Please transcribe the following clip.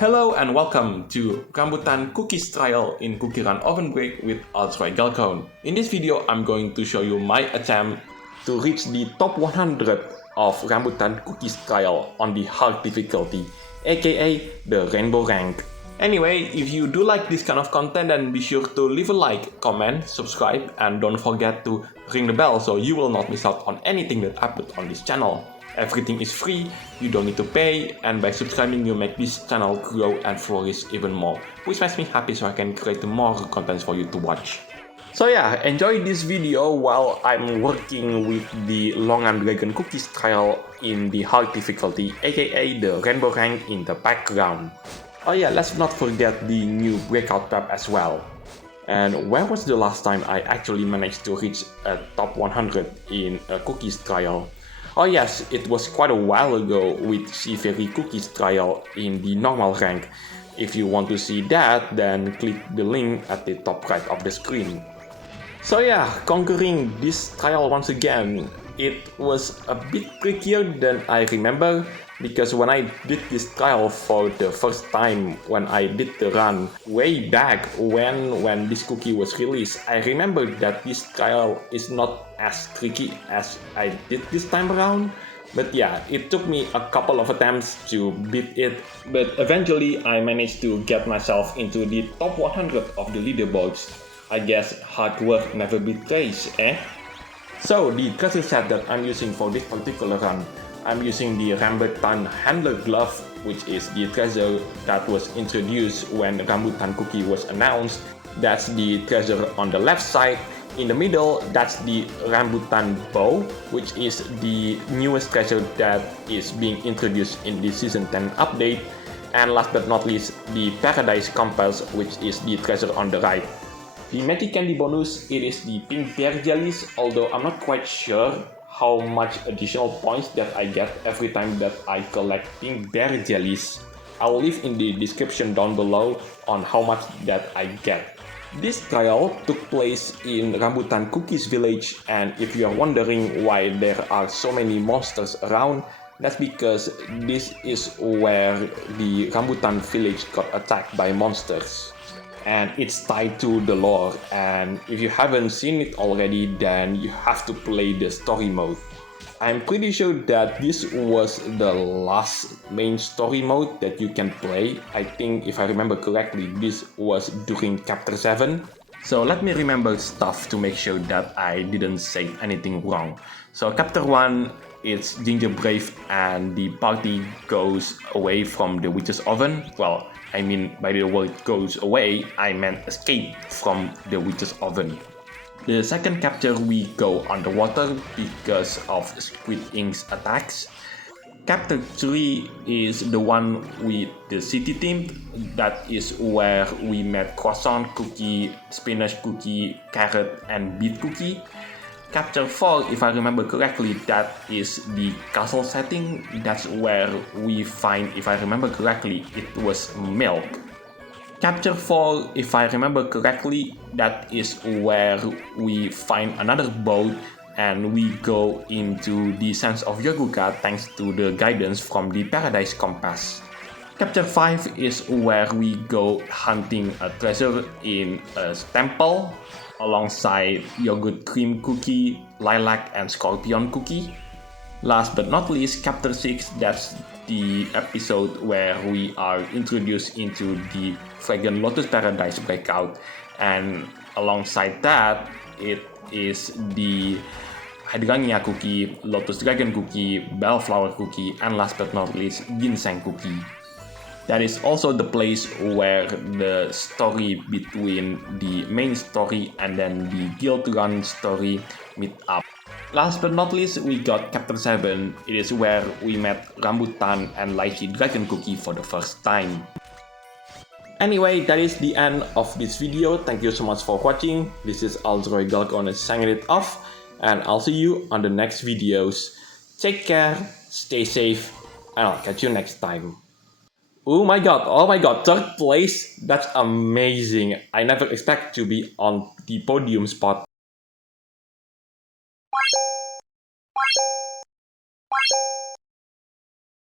Hello and welcome to Rambutancookie in CookieRunOvenBreak with Altroy Galcone. In this video, I'm going to show you my attempt to reach the top 100 of Rambutancookie on the hard difficulty, aka the Rainbowrank. Anyway, if you do like this kind of content, then be sure to leave a like, comment, subscribe, and don't forget to ring the bell so you will not miss out on anything that I put on this channel. Everything is free, you don't need to pay, and by subscribing you make this channel grow and flourish even more, which makes me happy so I can create more content for you to watch. So yeah, enjoy this video while I'm working with the Long and Dragon Cookies trial in the hard difficulty, aka the Rainbowrank in the background. Oh yeah, let's not forget the new breakout tab as well. And when was the last time I actually managed to reach a top 100 in a cookies trial? Oh yes, it was quite a while ago with Seaferry Cookies trial in the normal rank. If you want to see that, then click the link at the top right of the screen. So yeah, conquering this trial once again. It was a bit trickier than I remember, because when I did this trial for the first time, when I did the run way back when this cookie was released, I remember that this trial is not as tricky as I did this time around. But yeah, it took me a couple of attempts to beat it, but eventually I managed to get myself into the top 100 of the leaderboards. I guess hard work never betrays, eh? So the treasure set that I'm using for this particular run, I'm using the Rambutan Handler Glove, which is the treasure that was introduced when Rambutan Cookie was announced. That's the treasure on the left side. In the middle, that's the Rambutan Bow, which is the newest treasure that is being introduced in the Season 10 update. And last but not least, the Paradise Compass, which is the treasure on the right. The Magic Candy bonus, it is the Pink Bear Jellies, although I'm not quite sure how much additional points that I get every time that I collect Pink Bear Jellies. I'll leave in the description down below on how much that I get. This trial took place in Rambutancookies village, and if you are wondering why there are so many monsters around, that's because this is where the Rambutan village got attacked by monsters. And it's tied to the lore, and if you haven't seen it already, then you have to play the story mode. I'm pretty sure that this was the last main story mode that you can play. I think if I remember correctly, this was during chapter 7. So let me remember stuff to make sure that I didn't say anything wrong. So chapter 1, it's Ginger Brave and the party goes away from the witch's oven. Well, I mean, by the word goes away, I meant escape from the witch's oven. The second chapter, we go underwater because of Squid Ink's attacks. Chapter 3 is the one with the city theme. That is where we met croissant cookie, spinach cookie, carrot, and beet cookie. Chapter 4, if I remember correctly, that is the castle setting. That's where we find, if I remember correctly, it was milk. Chapter 4, if I remember correctly, that is where we find another boat and we go into the Sands of Yoruga thanks to the guidance from the Paradise Compass. Chapter 5 is where we go hunting a treasure in a temple alongside Yogurt Cream Cookie, Lilac, and Scorpion Cookie. Last but not least, Chapter 6, that's the episode where we are introduced into the Fragrant Lotus Paradise breakout, and alongside that, it is the Hydrangea Cookie, Lotus Dragon Cookie, Bellflower Cookie, and last but not least, Ginseng Cookie. That is also the place where the story between the main story and then the Guild Run story meet up. Last but not least, we got Chapter 7. It is where we met Rambutan and Lychee Dragon Cookie for the first time. Anyway, that is the end of this video. Thank you so much for watching. This is Altroy Galcone signing it off, and I'll see you on the next videos. Take care, stay safe, and I'll catch you next time. Oh my god, third place? That's amazing. I never expect to be on the podium spot.